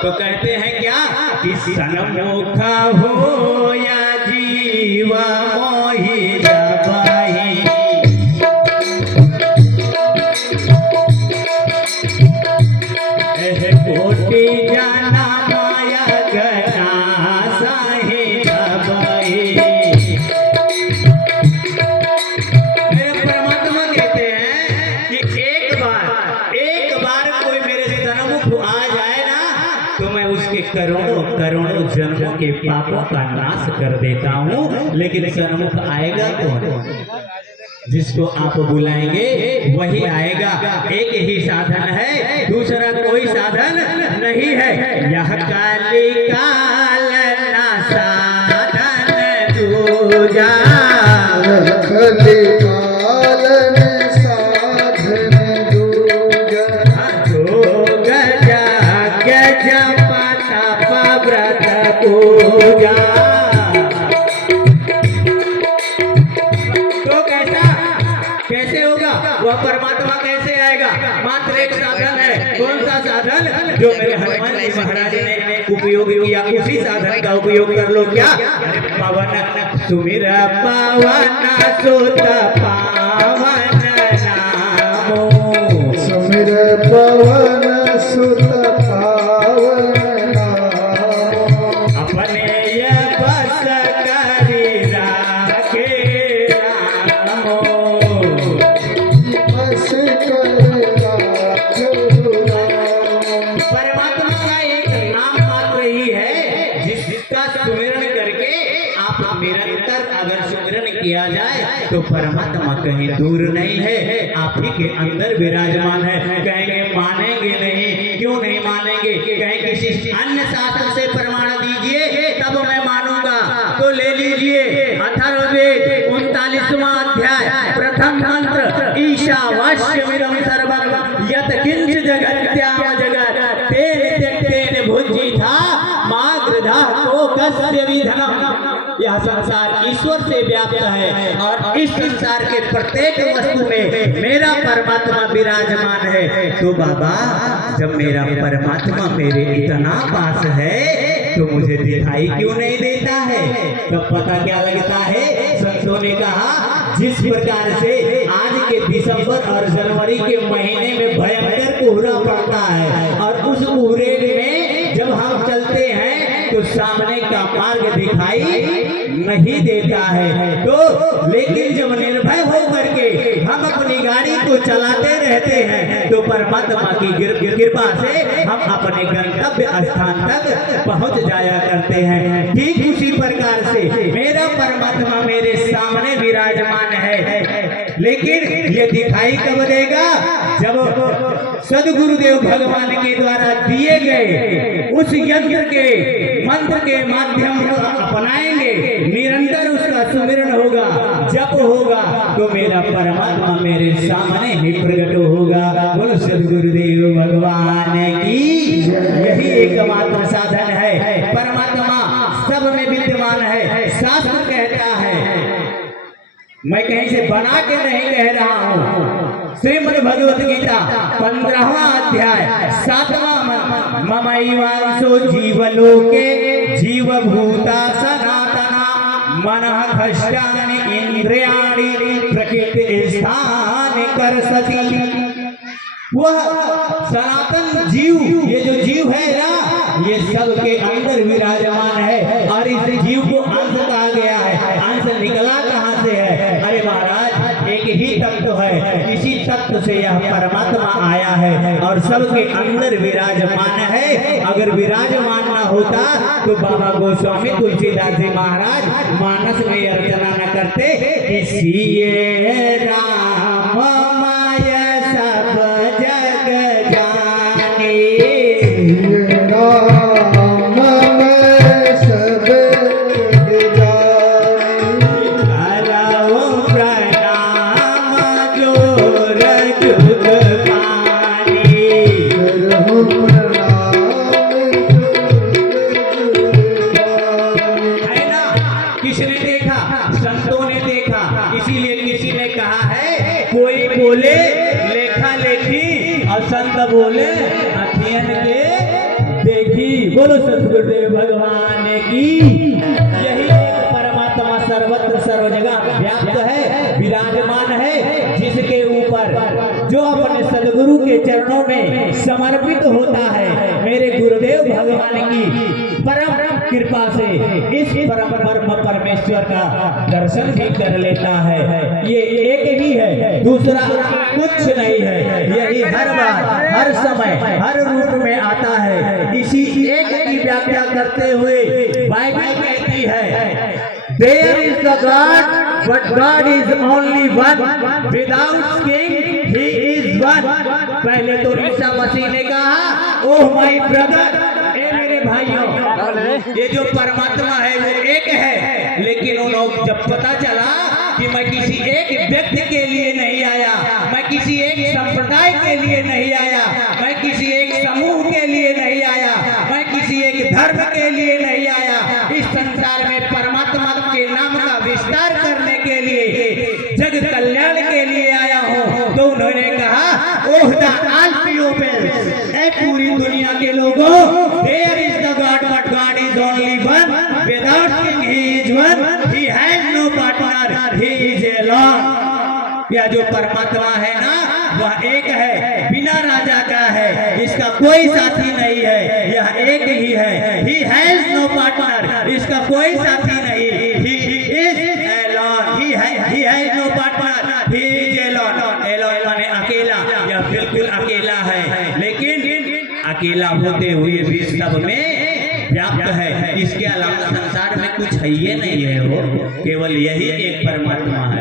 तो कहते हैं क्या कि सनमुख हो या जीवा मोहि जबाहि, कोटि जाना माया गना साहे जबाहि। मेरे परमात्मा कहते हैं कि एक बार कोई मेरे सन्मुख आ जाए ना तो मैं उसके करोड़ों करोड़ों जन्मों के पापों का नाश कर देता हूँ। लेकिन सन्मुख आएगा कौन? जिसको आप बुलाएंगे वही आएगा। एक ही साधन है, दूसरा कोई साधन नहीं है। यह काली काल ना साधन दूजा, कली कालन साधन दूजा, जोग जाग जप तप व्रत पूजा। तो कैसे होगा? वह परमात्मा कैसे आएगा? मात्र एक साधन है। कौन सा साधन? जो मेरे हनुमान जी महाराज ने उपयोग किया, उसी साधन का उपयोग कर लो। क्या? पवन सुमिर पावन सुत पावन नामो, सुमिर पवन सुत पावन नामो, अपने ये बस करी राखे रामो। बस कर राखो राम। परमात्मा का एक नाम मात्र ही है जिसका सुमिरन करके आप निरंतर अगर सुमिरन किया जाए तो परमात्मा कहीं दूर नहीं है, आप ही के अंदर विराजमान है। कहेंगे मानेंगे नहीं, क्यों नहीं मानेंगे? कहें किसी अन्य शास्त्र से प्रमाण दीजिए तब मैं मानूंगा। तो ले लीजिए अथर्ववेद 39वां अध्याय प्रथम मंत्र, ईशावास्यमिदं सर्वं यत् किंच जगत्याम जगत् तेन त्यक्तेन भुज्यिथा मा गृधा कोकस्य विधनम्। यह संसार ईश्वर से व्याप्त है और इस संसार के प्रत्येक वस्तु में मेरा परमात्मा विराजमान है। तो बाबा, जब मेरा परमात्मा मेरे इतना पास है तो मुझे दिखाई क्यों नहीं देता है? तब पता क्या लगता है? संतों ने कहा जिस प्रकार से आज के दिसंबर और जनवरी के महीने में भयंकर कोहरा पड़ता है और उस कोहरे में जब हम चलते हैं तो सामने का मार्ग दिखाई नहीं देता है। तो लेकिन जब निर्भय होकर के हम अपनी गाड़ी को चलाते रहते हैं तो परमात्मा की कृपा से हम अपने गंतव्य स्थान तक पहुंच जाया करते हैं। ठीक उसी प्रकार से मेरा परमात्मा मेरे सामने विराजमान है, लेकिन ये दिखाई कब देगा? जब सदगुरुदेव भगवान के द्वारा दिए गए उस यंत्र के मंत्र के माध्यम को अपनाएंगे, निरंतर उसका सुमिरन होगा, जप होगा, तो मेरा परमात्मा मेरे सामने ही प्रकट होगा। बोलो सदगुरुदेव भगवान की। यही एकमात्र साधन है। परमात्मा सब में विद्यमान है। शास्त्र कहता है, मैं कहीं से बना के नहीं कह रहा हूँ। श्रीमद् भगवत गीता 15वां अध्याय 7वां ममैवांशो जीवलोके जीवभूता सनातना मनः खष्टानि इंद्रियाणि प्रकृति स्थान करसति। वह सनातन जीव, ये जो जीव है ना, ये सबके अंदर विराजमान है और इस जीव को अंश कहा गया है। अंश निकला कहाँ से है? अरे महाराज, एक ही तत्व है, इसी तत्व से यह परमात्मा आया है और सबके अंदर विराजमान है। अगर विराजमान न होता तो बाबा गोस्वामी तुलसीदास जी महाराज मानस में अर्चना न करते कि सिए राम माया सब जग जाने, राम मैं सब जग जाने, कराओ प्रणाम जोर जुग पानी। करहु प्रणाम है ना? किसने देखा? संतों ने देखा। इसीलिए किसी ने कहा है, कोई बोले लेखा लेखी और संत बोले अखियन के देखी। बोलो सतगुरुदेव भगवान की। यही एक परमात्मा सर्वत्र सर्व जगह व्याप्त है, विराजमान है, जिसके ऊपर जो अपने सदगुरु के चरणों में समर्पित होता है, मेरे गुरुदेव भगवान की परम कृपा से इस परम परमेश्वर का दर्शन भी कर लेता है। ये एक ही है, दूसरा कुछ नहीं है। यही हर बार, हर समय, हर रूप में आता है। इसी एक की व्याख्या करते हुए बाइबल कहती है, There is the God, but God is only one. Without king, He is one. पहले तो ईसा मसीह ने कहा, ओह माय ब्रदर, ए मेरे भाइयों, ये जो परमात्मा है वो एक है। लेकिन उन्होंने जब पता चला कि मैं किसी एक व्यक्ति के लिए नहीं आया, मैं किसी एक संप्रदाय के लिए नहीं आया, मैं किसी एक समूह के लिए नहीं आया, मैं किसी एक धर्म के लिए नहीं आया, इस संसार में परमात्मा के नाम का विस्तार करने के लिए, जग कल्याण के लिए आया हूँ। तो उन्होंने कहा, ओह द ऑल पीपल्स, ए पूरी दुनिया के लोगों, there is the God, but God is only one, without king he is one, he has no partner, he is alone. यह जो परमात्मा है ना, वह एक है, बिना राजा का है, इसका कोई साथी नहीं है, यह एक ही है। ही हैज नो पार्टनर, इसका कोई साथी नहीं, he is alone, he has no partner, he is alone. Alone माने अकेला, यह बिल्कुल अकेला है, लेकिन अकेला होते हुए भी सब में व्याप्त है। इसके अलावा संसार में कुछ है ही नहीं है, वो केवल यही एक परमात्मा है।